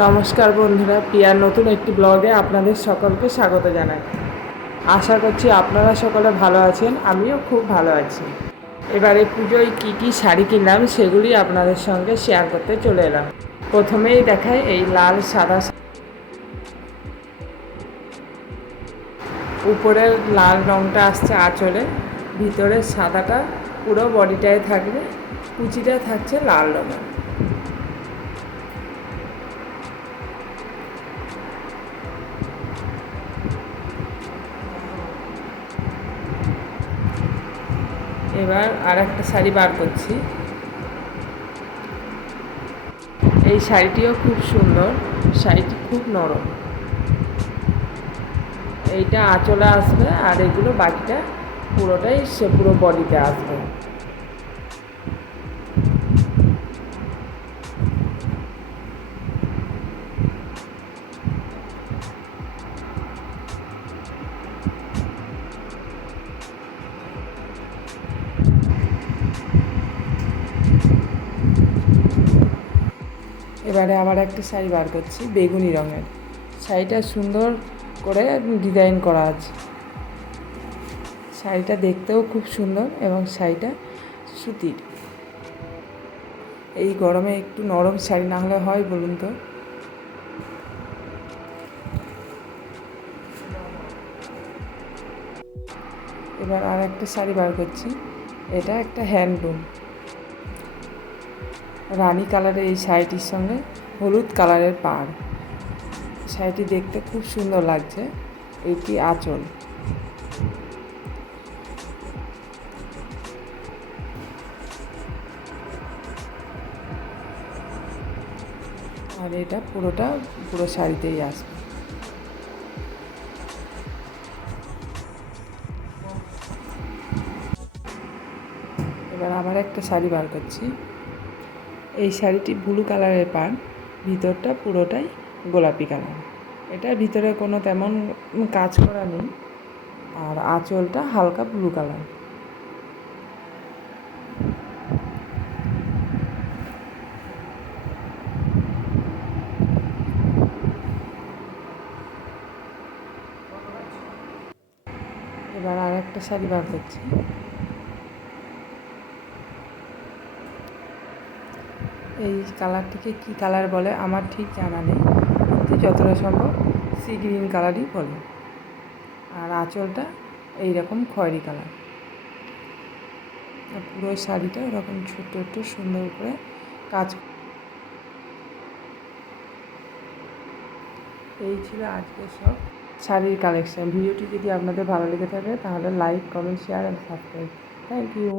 নমস্কার বন্ধুরা, পিয়ার নতুন একটি ব্লগে আপনাদের সকলকে স্বাগত জানাই। আশা করছি আপনারা সকলে ভালো আছেন, আমিও খুব ভালো আছি। এবারে পুজোয় কী কী শাড়ি কিনলাম সেগুলি আপনাদের সঙ্গে শেয়ার করতে চলে এলাম। প্রথমেই দেখায় এই লাল, সাদা উপরের লাল রঙটা আসছে আঁচলে, ভিতরে সাদাটা পুরো বডিটায় থাকবে, কুচিটা থাকছে লাল রঙের। এবার আর একটা শাড়ি বার করছি। এই শাড়িটিও খুব সুন্দর, শাড়িটি খুব নরম। এইটা আঁচলে আসবে আর এগুলো বাকিটা পুরোটাই সে পুরো বডিতে আসবে। এবারে আবার একটা শাড়ি বার করছি, বেগুনি রঙের। শাড়িটা সুন্দর করে ডিজাইন করা আছে। শাড়িটা দেখতেও খুব সুন্দর এবং শাড়িটা সুতির। এই গরমে একটু নরম শাড়ি না হলে হয় বলুন তো? এবার আর একটা শাড়ি বার করছি, এটা একটা হ্যান্ডলুম। রানী কালারের এই শাড়িটির সঙ্গে হলুদ কালারের পাড়। শাড়িটি দেখতে খুব সুন্দর লাগছে। এটি আঁচল। আর এটা পুরোটা, পুরো শাড়িতেই আসবে এবার আবার একটা শাড়ি বার করছি। এই শাড়িটি ব্লু কালারের পান, ভিতরটা পুরোটাই গোলাপি কালার এটার ভিতরে কোনো তেমন কাজ করা নেই, আর আঁচলটা হালকা ব্লু কালার এবার আর একটা শাড়ি বার করছি। এই কালারটিকে কি কালার বলে আমার ঠিক জানা নেই। কিন্তু যতটা সম্ভব সি গ্রিন কালারই বলে। আর আঁচলটা এইরকম খয়েরি কালার। পুরো শাড়িটা এরকম ছোট্ট ছোট্ট সুন্দর করে কাজ এই ছিল আজকে সব শাড়ির কালেকশন ভিডিওটি যদি আপনাদের ভালো লেগে থাকে তাহলে like comment share and subscribe thank you